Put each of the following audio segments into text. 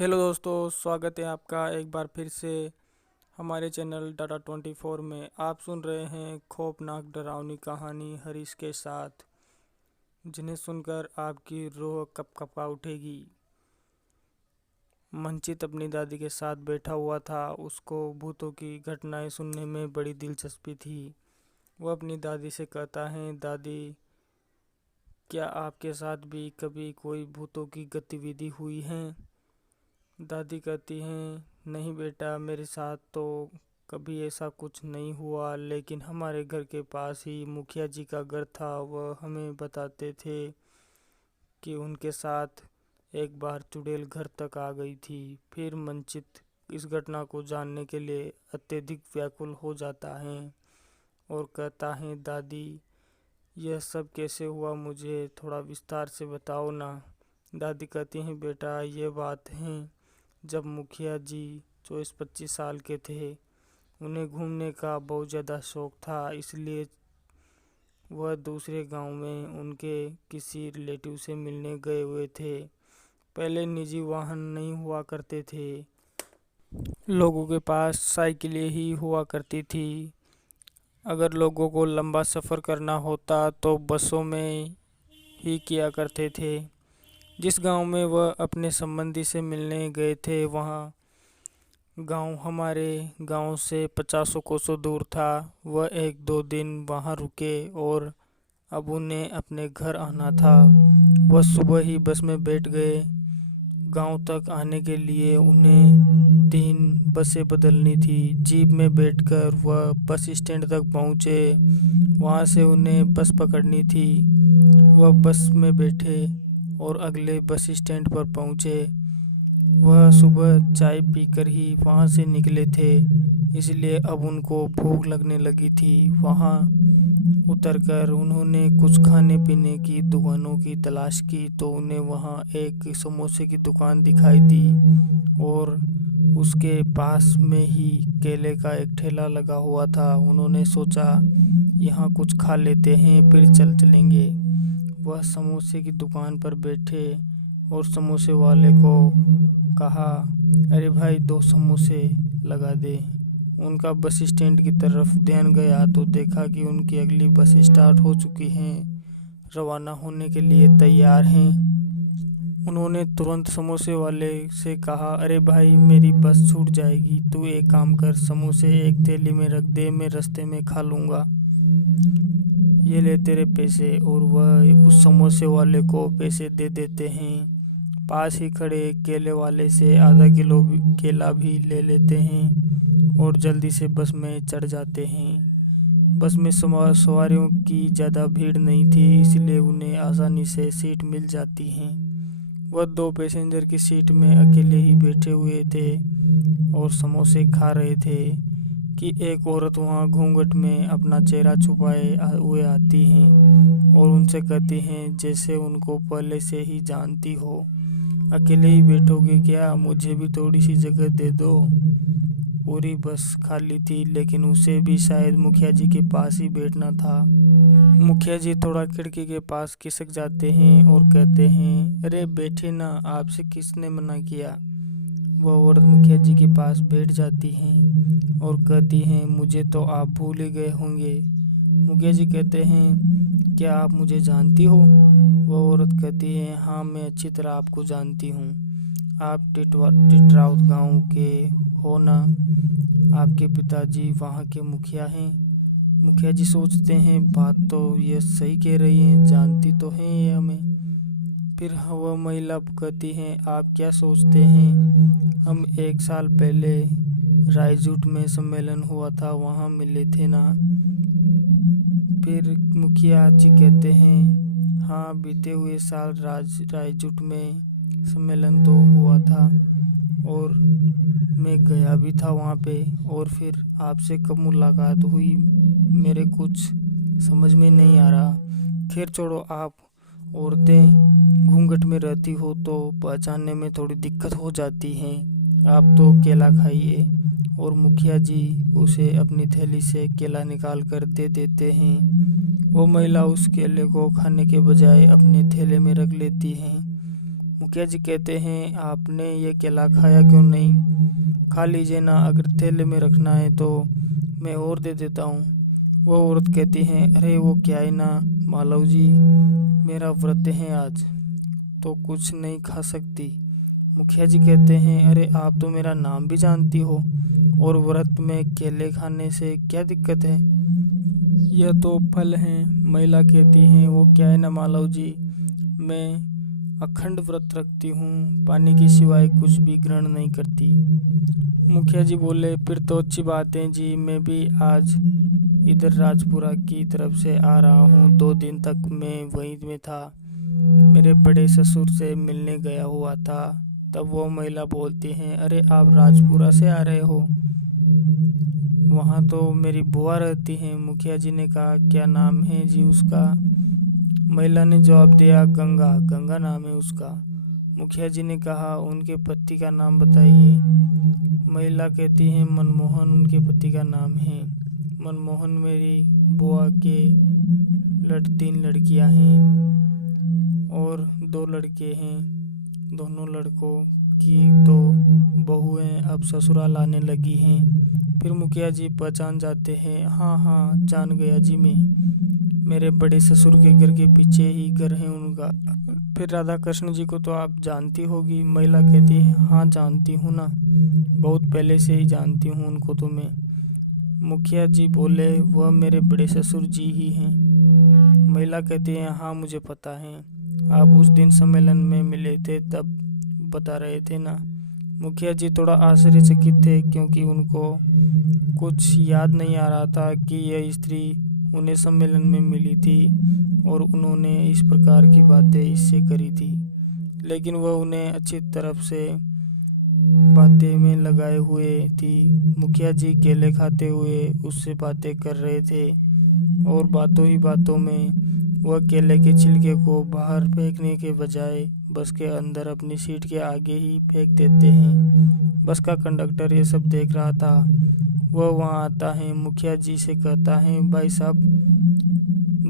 Hello दोस्तों, स्वागत है आपका एक बार फिर से हमारे चैनल डाटा 24 में। आप सुन रहे हैं खौफनाक डरावनी कहानी हरीश के साथ, जिन्हें सुनकर आपकी रूह कँपा उठेगी। मंचित अपनी दादी के साथ बैठा हुआ था। उसको भूतों की घटनाएं सुनने में बड़ी दिलचस्पी थी। वह अपनी दादी से कहता है, दादी, क्या आपके साथ भी कभी कोई भूतों की गतिविधि हुई है? दादी कहती हैं, नहीं बेटा, मेरे साथ तो कभी ऐसा कुछ नहीं हुआ, लेकिन हमारे घर के पास ही मुखिया जी का घर था। वह हमें बताते थे कि उनके साथ एक बार चुड़ैल घर तक आ गई थी। फिर मंचित इस घटना को जानने के लिए अत्यधिक व्याकुल हो जाता है और कहता है, दादी, यह सब कैसे हुआ? मुझे थोड़ा विस्तार से बताओ ना। दादी कहती हैं, बेटा, ये बात है जब मुखिया जी 24-25 साल के थे। उन्हें घूमने का बहुत ज़्यादा शौक था, इसलिए वह दूसरे गांव में उनके किसी रिलेटिव से मिलने गए हुए थे। पहले निजी वाहन नहीं हुआ करते थे, लोगों के पास साइकिलें ही हुआ करती थी। अगर लोगों को लंबा सफ़र करना होता तो बसों में ही किया करते थे। जिस गांव में वह अपने संबंधी से मिलने गए थे, वहाँ गांव हमारे गांव से 50 कोसों दूर था। वह 1-2 दिन वहाँ रुके और अब उन्हें अपने घर आना था। वह सुबह ही बस में बैठ गए। गांव तक आने के लिए उन्हें 3 बसें बदलनी थी। जीप में बैठकर वह बस स्टैंड तक पहुँचे। वहाँ से उन्हें बस पकड़नी थी। वह बस में बैठे और अगले बस स्टैंड पर पहुँचे। वह सुबह चाय पीकर ही वहाँ से निकले थे, इसलिए अब उनको भूख लगने लगी थी। वहाँ उतरकर उन्होंने कुछ खाने पीने की दुकानों की तलाश की तो उन्हें वहाँ एक समोसे की दुकान दिखाई दी और उसके पास में ही केले का एक ठेला लगा हुआ था। उन्होंने सोचा, यहाँ कुछ खा लेते हैं, फिर चलेंगे। वह समोसे की दुकान पर बैठे और समोसे वाले को कहा, अरे भाई, 2 समोसे लगा दे। उनका बस स्टैंड की तरफ ध्यान गया तो देखा कि उनकी अगली बस स्टार्ट हो चुकी है, रवाना होने के लिए तैयार हैं। उन्होंने तुरंत समोसे वाले से कहा, अरे भाई, मेरी बस छूट जाएगी, तू एक काम कर, समोसे एक थैली में रख दे, मैं रास्ते में खा लूँगा। ये ले तेरे पैसे। और वह उस समोसे वाले को पैसे दे देते हैं। पास ही खड़े केले वाले से आधा किलो केला भी ले लेते हैं और जल्दी से बस में चढ़ जाते हैं। बस में सवारियों की ज़्यादा भीड़ नहीं थी, इसलिए उन्हें आसानी से सीट मिल जाती हैं। वह 2 पैसेंजर की सीट में अकेले ही बैठे हुए थे और समोसे खा रहे थे कि एक औरत वहाँ घूंघट में अपना चेहरा छुपाए हुए आती हैं और उनसे कहती हैं, जैसे उनको पहले से ही जानती हो, अकेले ही बैठोगे क्या? मुझे भी थोड़ी सी जगह दे दो। पूरी बस खाली थी, लेकिन उसे भी शायद मुखिया जी के पास ही बैठना था। मुखिया जी थोड़ा खिड़की के पास खिसक जाते हैं और कहते हैं, अरे बैठे ना, आपसे किसने मना किया? वह औरत मुखिया जी के पास बैठ जाती हैं और कहती हैं, मुझे तो आप भूल ही गए होंगे। मुखिया जी कहते हैं, क्या आप मुझे जानती हो? वह औरत कहती है, हाँ, मैं अच्छी तरह आपको जानती हूँ। आप टिटराउत गांव के हो ना? आपके पिताजी वहाँ के मुखिया हैं। मुखिया जी सोचते हैं, बात तो ये सही कह रही हैं, जानती तो हैं ये हमें। फिर वह महिला कहती हैं, आप क्या सोचते हैं? हम 1 साल पहले रायजूट में सम्मेलन हुआ था, वहाँ मिले थे ना? फिर मुखिया जी कहते हैं, हाँ, बीते हुए साल रायजूट में सम्मेलन तो हुआ था और मैं गया भी था वहाँ पे। और फिर आपसे कब मुलाकात हुई, मेरे कुछ समझ में नहीं आ रहा। खैर छोड़ो, आप औरतें घूंघट में रहती हो तो पहचानने में थोड़ी दिक्कत हो जाती है। आप तो केला खाइए। और मुखिया जी उसे अपनी थैली से केला निकाल कर दे देते हैं। वो महिला उस केले को खाने के बजाय अपने थैले में रख लेती हैं मुखिया जी कहते हैं, आपने ये केला खाया क्यों नहीं? खा लीजिए ना, अगर थैले में रखना है तो मैं और दे देता हूँ। वो औरत कहती है, अरे वो क्या है ना मालव जी, मेरा व्रत है आज, तो कुछ नहीं खा सकती। मुखिया जी कहते हैं, अरे आप तो मेरा नाम भी जानती हो, और व्रत में केले खाने से क्या दिक्कत है? यह तो फल हैं। महिला कहती है, वो क्या है ना मालव जी, मैं अखंड व्रत रखती हूँ, पानी के सिवाय कुछ भी ग्रहण नहीं करती। मुखिया जी बोले, फिर तो अच्छी बात है जी, मैं भी आज इधर राजपुरा की तरफ से आ रहा हूँ। 2 दिन तक मैं वहीं में था, मेरे बड़े ससुर से मिलने गया हुआ था। तब वो महिला बोलती हैं, अरे आप राजपुरा से आ रहे हो? वहाँ तो मेरी बुआ रहती हैं। मुखिया जी ने कहा, क्या नाम है जी उसका? महिला ने जवाब दिया, गंगा, गंगा नाम है उसका। मुखिया जी ने कहा, उनके पति का नाम बताइए। महिला कहती है, मनमोहन उनके पति का नाम है। मनमोहन मेरी बुआ के 3 लड़कियां हैं और 2 लड़के हैं। दोनों लड़कों की तो बहुएं अब ससुराल आने लगी हैं। फिर मुखिया जी पहचान जाते हैं, हाँ हाँ जान गया जी, मैं मेरे बड़े ससुर के घर के पीछे ही घर है उनका। फिर राधा कृष्ण जी को तो आप जानती होगी? महिला कहती है, हाँ जानती हूँ ना, बहुत पहले से ही जानती हूँ उनको तो मैं। मुखिया जी बोले, वह मेरे बड़े ससुर जी ही हैं। महिला कहती है, हाँ मुझे पता है, आप उस दिन सम्मेलन में मिले थे तब बता रहे थे ना। मुखिया जी थोड़ा आश्चर्यचकित थे, क्योंकि उनको कुछ याद नहीं आ रहा था कि यह स्त्री उन्हें सम्मेलन में मिली थी और उन्होंने इस प्रकार की बातें इससे करी थी। लेकिन वह उन्हें अच्छी तरफ से बातें में लगाए हुए थी। मुखिया जी केले खाते हुए उससे बातें कर रहे थे और बातों ही बातों में वह केले के छिलके को बाहर फेंकने के बजाय बस के अंदर अपनी सीट के आगे ही फेंक देते हैं। बस का कंडक्टर ये सब देख रहा था। वह वहाँ आता है, मुखिया जी से कहता है, भाई साहब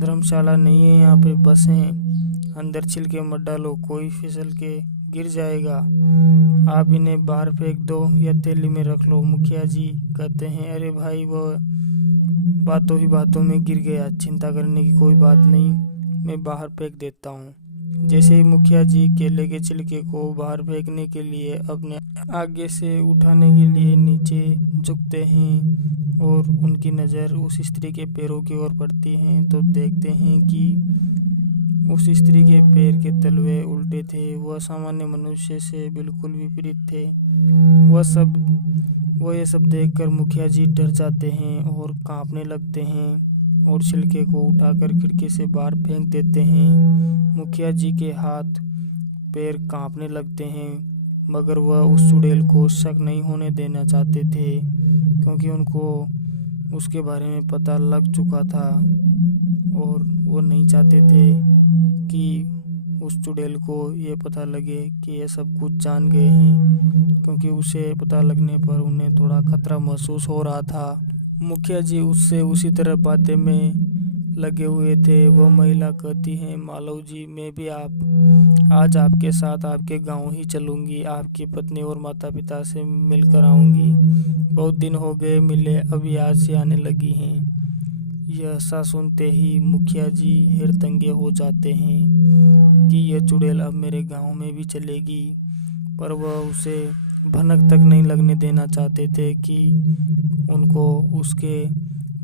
धर्मशाला नहीं है, यहाँ पे बस हैं, अंदर छिलके मत डालो, कोई फिसल के गिर जाएगा, आप इन्हें बाहर फेंक दो या थैली में रख लो। मुखिया जी कहते हैं, अरे भाई वह बातों ही बातों में गिर गया, चिंता करने की कोई बात नहीं, मैं बाहर फेंक देता हूँ। जैसे ही मुखिया जी केले के छिलके को बाहर फेंकने के लिए अपने आगे से उठाने के लिए नीचे झुकते हैं और उनकी नज़र उस स्त्री के पैरों की ओर पड़ती है, तो देखते हैं कि उस स्त्री के पैर के तलवे उल्टे थे। वह सामान्य मनुष्य से बिल्कुल विपरीत थे। वह ये सब देखकर मुखिया जी डर जाते हैं और कांपने लगते हैं और छिलके को उठाकर खिड़की से बाहर फेंक देते हैं। मुखिया जी के हाथ पैर कांपने लगते हैं, मगर वह उस चुड़ैल को शक नहीं होने देना चाहते थे, क्योंकि उनको उसके बारे में पता लग चुका था और वो नहीं चाहते थे कि उस चुड़ैल को ये पता लगे कि ये सब कुछ जान गए हैं, क्योंकि उसे पता लगने पर उन्हें थोड़ा खतरा महसूस हो रहा था। मुखिया जी उससे उसी तरह बातें में लगे हुए थे। वह महिला कहती है, मालव जी मैं भी आज आपके साथ आपके गांव ही चलूँगी, आपकी पत्नी और माता पिता से मिलकर आऊँगी, बहुत दिन हो गए मिले, अभी आज से आने लगी हैं। यह सा सुनते ही मुखिया जी हैरतंगे हो जाते हैं कि यह चुड़ैल अब मेरे गांव में भी चलेगी, पर वह उसे भनक तक नहीं लगने देना चाहते थे कि उनको उसके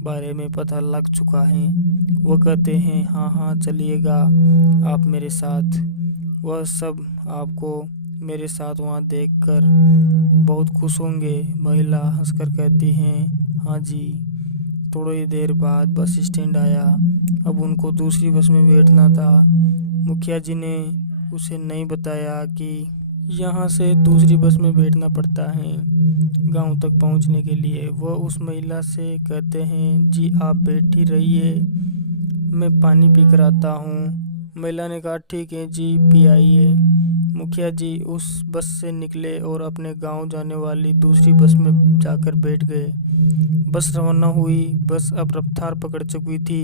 बारे में पता लग चुका है। वह कहते हैं, हाँ हाँ चलिएगा आप मेरे साथ। वह सब आपको मेरे साथ वहाँ देखकर बहुत खुश होंगे। महिला हंसकर कहती हैं, हाँ जी। थोड़ी देर बाद बस स्टैंड आया। अब उनको दूसरी बस में बैठना था। मुखिया जी ने उसे नहीं बताया कि यहाँ से दूसरी बस में बैठना पड़ता है गांव तक पहुँचने के लिए। वह उस महिला से कहते हैं, जी आप बैठी रहिए, मैं पानी पी कर आता हूँ। महिला ने कहा, ठीक है जी, पी आइए। मुखिया जी उस बस से निकले और अपने गांव जाने वाली दूसरी बस में जाकर बैठ गए। बस रवाना हुई। बस अब रफ्तार पकड़ चुकी थी।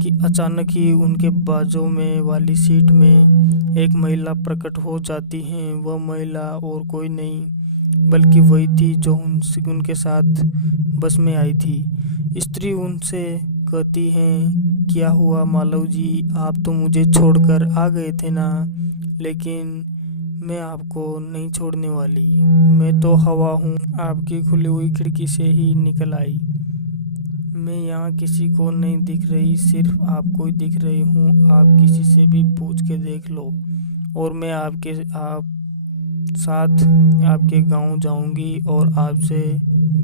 कि अचानक ही उनके बाजू में वाली सीट में एक महिला प्रकट हो जाती है। वह महिला और कोई नहीं बल्कि वही थी जो उनके साथ बस में आई थी। स्त्री उनसे कहती है, क्या हुआ मालव जी, आप तो मुझे छोड़कर आ गए थे ना, लेकिन मैं आपको नहीं छोड़ने वाली। मैं तो हवा हूँ, आपकी खुली हुई खिड़की से ही निकल आई। मैं यहाँ किसी को नहीं दिख रही, सिर्फ आपको ही दिख रही हूँ। आप किसी से भी पूछ के देख लो और मैं आप साथ आपके गांव जाऊंगी और आपसे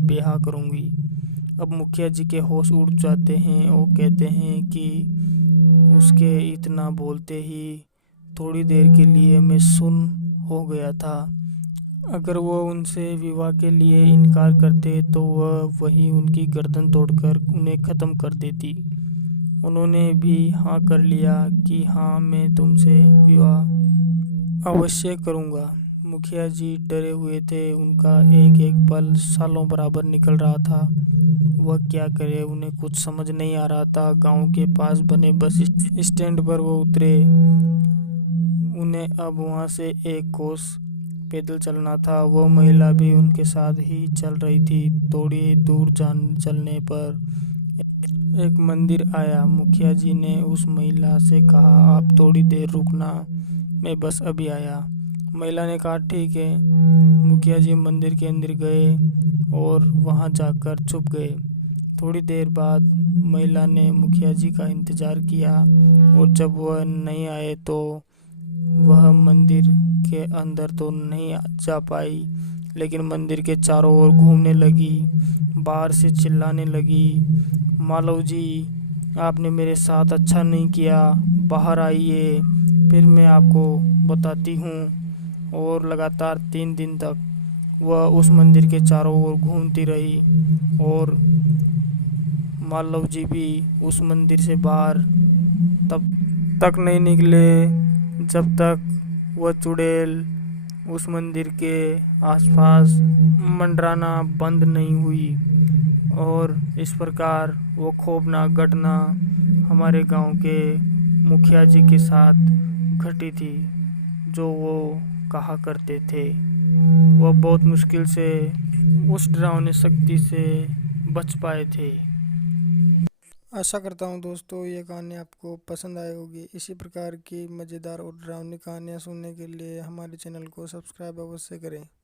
ब्याह करूंगी। अब मुखिया जी के होश उड़ जाते हैं और कहते हैं कि उसके इतना बोलते ही थोड़ी देर के लिए मैं सुन हो गया था। अगर वो उनसे विवाह के लिए इनकार करते तो वह वही उनकी गर्दन तोड़कर उन्हें ख़त्म कर देती। उन्होंने भी हाँ कर लिया कि हाँ, मैं तुमसे विवाह अवश्य करूँगा। मुखिया जी डरे हुए थे, उनका एक एक पल सालों बराबर निकल रहा था। वह क्या करे, उन्हें कुछ समझ नहीं आ रहा था। गांव के पास बने बस स्टैंड पर वो उतरे। उन्हें अब वहां से एक कोस पैदल चलना था। वो महिला भी उनके साथ ही चल रही थी। थोड़ी दूर चलने पर एक मंदिर आया। मुखिया जी ने उस महिला से कहा, आप थोड़ी देर रुकना, मैं बस अभी आया। महिला ने कहा, ठीक है। मुखिया जी मंदिर के अंदर गए और वहां जाकर छुप गए। थोड़ी देर बाद महिला ने मुखिया जी का इंतज़ार किया और जब वह नहीं आए तो वह मंदिर के अंदर तो नहीं जा पाई, लेकिन मंदिर के चारों ओर घूमने लगी, बाहर से चिल्लाने लगी, मालव जी, आपने मेरे साथ अच्छा नहीं किया, बाहर आइए, फिर मैं आपको बताती हूँ। और लगातार 3 दिन तक वह उस मंदिर के चारों ओर घूमती रही और मालव जी भी उस मंदिर से बाहर तब तक नहीं निकले जब तक वह चुड़ैल उस मंदिर के आसपास मंडराना बंद नहीं हुई। और इस प्रकार वो खौफनाक घटना हमारे गांव के मुखिया जी के साथ घटी थी, जो वो कहा करते थे। वह बहुत मुश्किल से उस डरावनी शक्ति से बच पाए थे। आशा करता हूँ दोस्तों ये कहानी आपको पसंद आई होगी। इसी प्रकार की मज़ेदार और डरावनी कहानियाँ सुनने के लिए हमारे चैनल को सब्सक्राइब अवश्य करें।